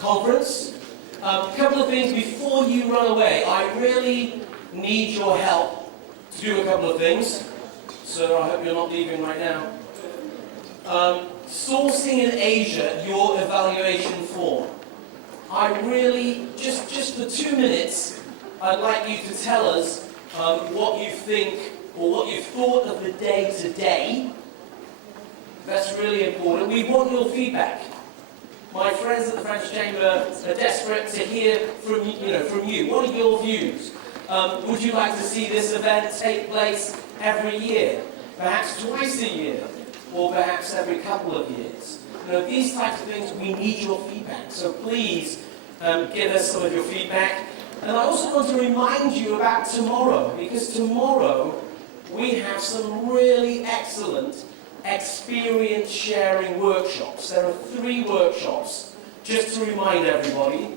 conference. A couple of things before you run away. I really need your help to do a couple of things. So I hope you're not leaving right now. Sourcing in Asia, your evaluation form. I really, just for 2 minutes, I'd like you to tell us what you think or what you thought of the day today. That's really important. We want your feedback. My friends at the French Chamber are desperate to hear from you. What are your views? Would you like to see this event take place every year? Perhaps twice a year? Or perhaps every couple of years? These types of things, we need your feedback. So please give us some of your feedback. And I also want to remind you about tomorrow, because tomorrow we have some really excellent experience sharing workshops. There are 3 workshops, just to remind everybody.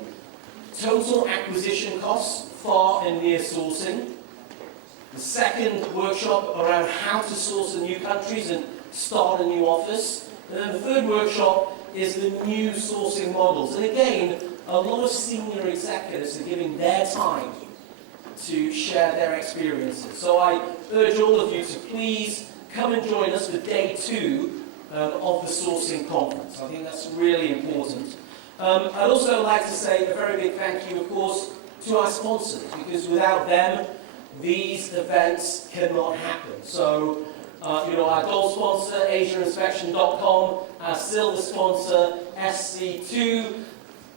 Total acquisition costs, far and near sourcing. The second workshop around how to source in new countries and start a new office. And then the third workshop is the new sourcing models. And again, a lot of senior executives are giving their time to share their experiences. So I urge all of you to please come and join us for day 2 of the sourcing conference. I think that's really important. I'd also like to say a very big thank you, of course, to our sponsors, because without them, these events cannot happen. So, our gold sponsor, AsiaInspection.com, our silver sponsor, SC2,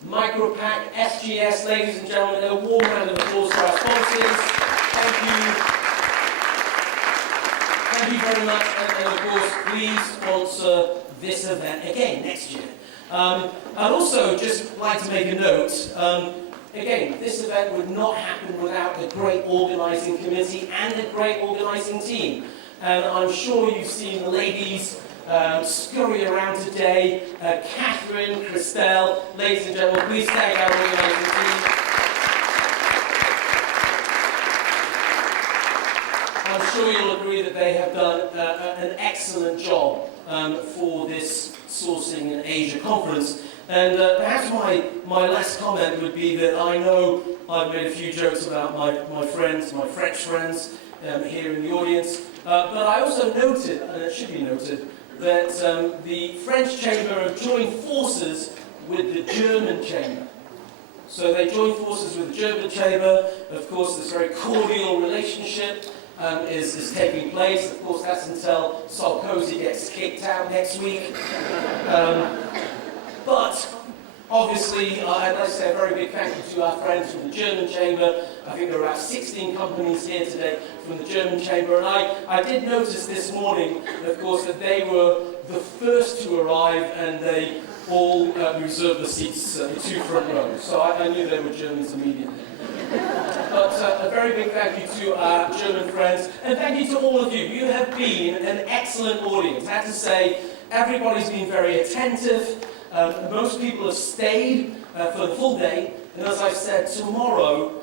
Micropack, SGS, ladies and gentlemen, a warm round of applause for our sponsors. Thank you. Thank you very much, and of course, please sponsor this event again next year. I'd also just like to make a note. Again, this event would not happen without a great organising committee and a great organising team. And I'm sure you've seen the ladies scurry around today. Catherine, Christelle, ladies and gentlemen, please thank our organising team. I'm sure you'll agree that they have done an excellent job for this Sourcing in Asia conference. And perhaps my last comment would be that I know I've made a few jokes about my friends, my French friends here in the audience, but I also noted, and it should be noted, that the French Chamber have joined forces with the German Chamber. So they joined forces with the German Chamber. Of course, this very cordial relationship is taking place. Of course, that's until Sarkozy gets kicked out next week. But obviously, I'd like to say a very big thank you to our friends from the German Chamber. I think there are about 16 companies here today from the German Chamber. And I did notice this morning, of course, that they were the first to arrive and they all reserved the seats, the 2 front rows. So I knew they were Germans immediately. But a very big thank you to our German friends. And thank you to all of you. You have been an excellent audience. I have to say, everybody's been very attentive. Most people have stayed for the full day, and as I said, tomorrow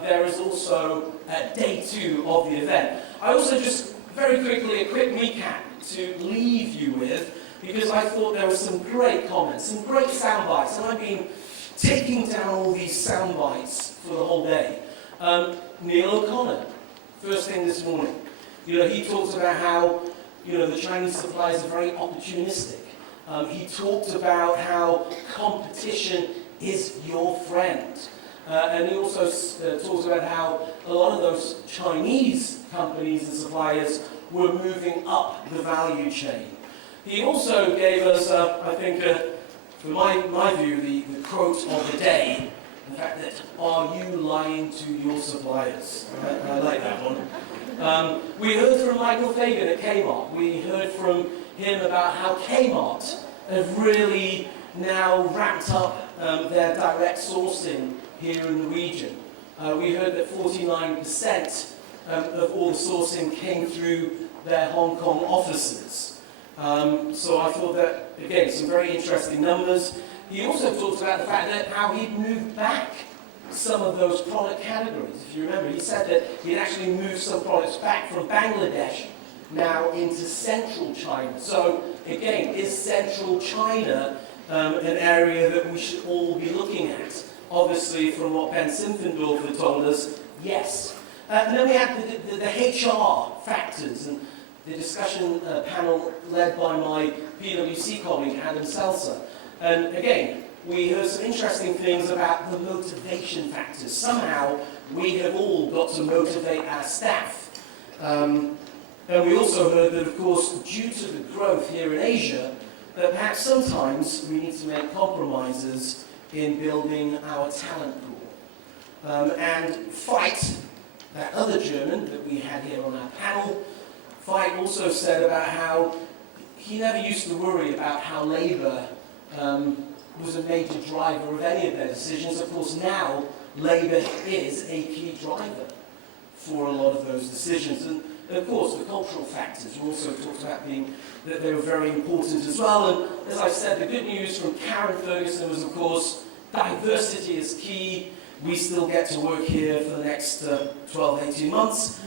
there is also day 2 of the event. I also just, very quickly, a quick recap to leave you with, because I thought there were some great comments, some great sound bites, and I've been taking down all these sound bites for the whole day. Neil O'Connor, first thing this morning, he talks about how, the Chinese suppliers are very opportunistic. He talked about how competition is your friend. And he also talks about how a lot of those Chinese companies and suppliers were moving up the value chain. He also gave us, I think, from my view, the quote of the day, the fact that, are you lying to your suppliers? I like that one. We heard from Michael Fagan at Kmart. We heard from him about how Kmart have really now ramped up their direct sourcing here in the region. We heard that 49% of all the sourcing came through their Hong Kong offices. So I thought that, again, some very interesting numbers. He also talked about the fact that how he'd moved back some of those product categories. If you remember, he said that he'd actually moved some products back from Bangladesh now into central China. So again, is central China an area that we should all be looking at. Obviously, from what Ben Simpfendorfer told us, yes. And then we had the HR factors, and the discussion panel led by my PwC colleague, Adam Seltzer. And again, we heard some interesting things about the motivation factors. Somehow, we have all got to motivate our staff. And we also heard that, of course, due to the growth here in Asia, that perhaps sometimes we need to make compromises in building our talent pool. And Veit, that other German that we had here on our panel, Veit also said about how he never used to worry about how Labour was a major driver of any of their decisions. Of course, now Labour is a key driver for a lot of those decisions. And of course, the cultural factors were also talked about being that they were very important as well. And as I said, the good news from Karen Ferguson was, of course, diversity is key. We still get to work here for the next 12, 18 months.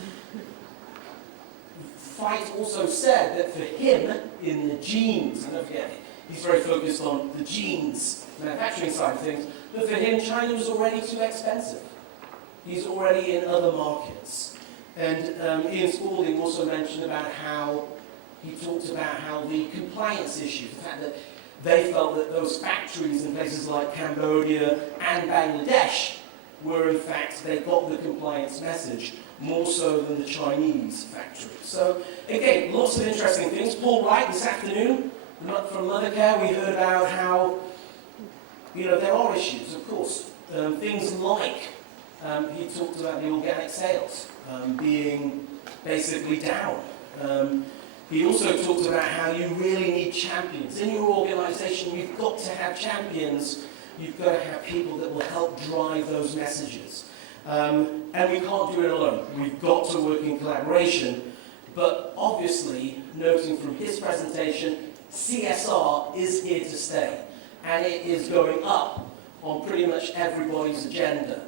Veit also said that for him, in the genes, and don't forget, he's very focused on the genes, manufacturing side of things, but for him, China was already too expensive. He's already in other markets. And Ian Spalding also mentioned about how, he talked about how the compliance issue, the fact that they felt that those factories in places like Cambodia and Bangladesh were in fact, they got the compliance message more so than the Chinese factories. So again, lots of interesting things. Paul Wright this afternoon from Mothercare, we heard about how, there are issues, of course. Things like, he talked about the organic sales being basically down. He also talked about how you really need champions. In your organization, you've got to have champions. You've got to have people that will help drive those messages. And we can't do it alone. We've got to work in collaboration. But obviously, noting from his presentation, CSR is here to stay. And it is going up on pretty much everybody's agenda.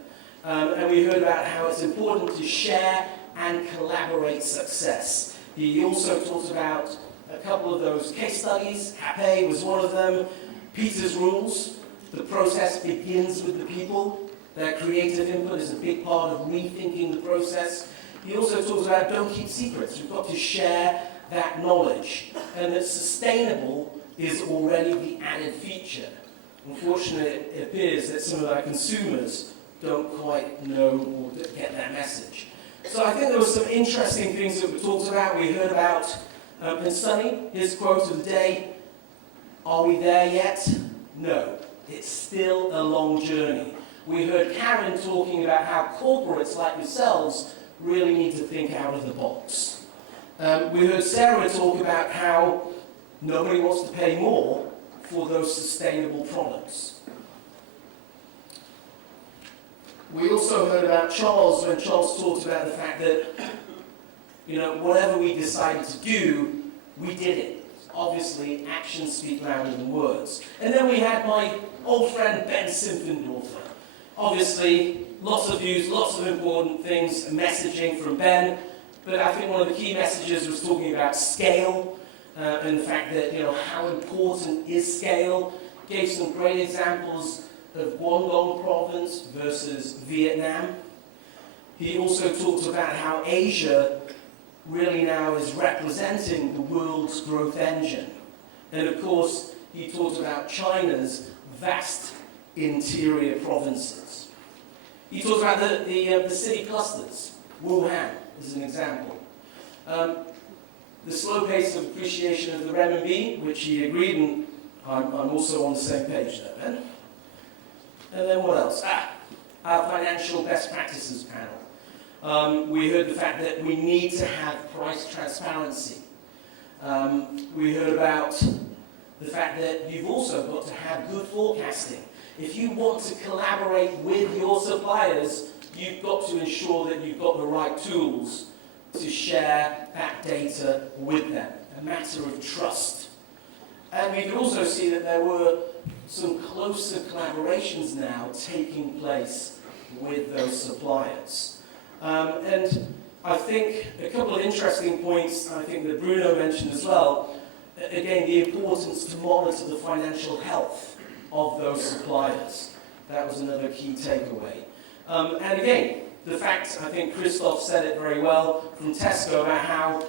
And we heard about how it's important to share and collaborate success. He also talked about a couple of those case studies. HAPE was one of them. Peter's rules. The process begins with the people. Their creative input is a big part of rethinking the process. He also talks about don't keep secrets. We've got to share that knowledge. And that sustainable is already the added feature. Unfortunately, it appears that some of our consumers don't quite know or get that message. So I think there were some interesting things that were talked about. We heard about, and Sonny, his quote of the day, are we there yet? No. It's still a long journey. We heard Karen talking about how corporates like yourselves really need to think out of the box. We heard Sarah talk about how nobody wants to pay more for those sustainable products. We also heard about Charles, when Charles talked about the fact that, whatever we decided to do, we did it. Obviously, actions speak louder than words. And then we had my old friend Ben Simpfendorfer. Obviously, lots of views, lots of important things, messaging from Ben. But I think one of the key messages was talking about scale and the fact that, how important is scale. Gave some great examples of Guangdong province versus Vietnam. He also talked about how Asia really now is representing the world's growth engine. And of course, he talked about China's vast interior provinces. He talked about the city clusters, Wuhan as an example. The slow pace of appreciation of the renminbi, which he agreed, and I'm also on the same page there, Ben. And then what else? Our financial best practices panel. We heard the fact that we need to have price transparency. We heard about the fact that you've also got to have good forecasting. If you want to collaborate with your suppliers, you've got to ensure that you've got the right tools to share that data with them. A matter of trust. And we could also see that there were some closer collaborations now taking place with those suppliers. And I think a couple of interesting points, I think that Bruno mentioned as well, again, the importance to monitor the financial health of those suppliers. That was another key takeaway. And again, the fact, I think Christoph said it very well from Tesco about how,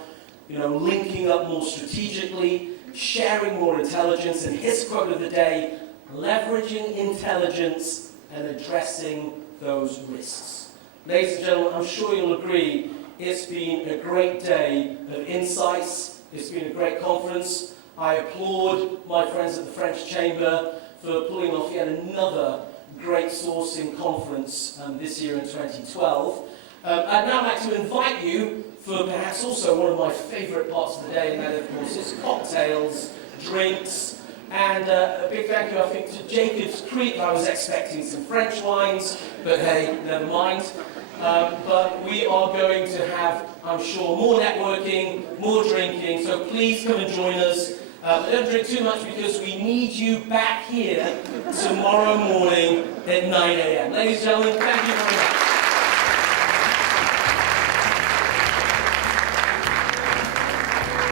linking up more strategically, sharing more intelligence, and his quote of the day, leveraging intelligence and addressing those risks. Ladies and gentlemen, I'm sure you'll agree it's been a great day of insights. It's been a great conference. I applaud my friends at the French Chamber for pulling off yet another great sourcing conference this year in 2012. I'd now like to invite you for perhaps also one of my favourite parts of the day, and that of course is cocktails, drinks, and a big thank you I think to Jacob's Creek. I was expecting some French wines, but hey, never mind. But we are going to have, I'm sure, more networking, more drinking, so please come and join us. Don't drink too much because we need you back here tomorrow morning at 9 a.m. Ladies and gentlemen, thank you very much.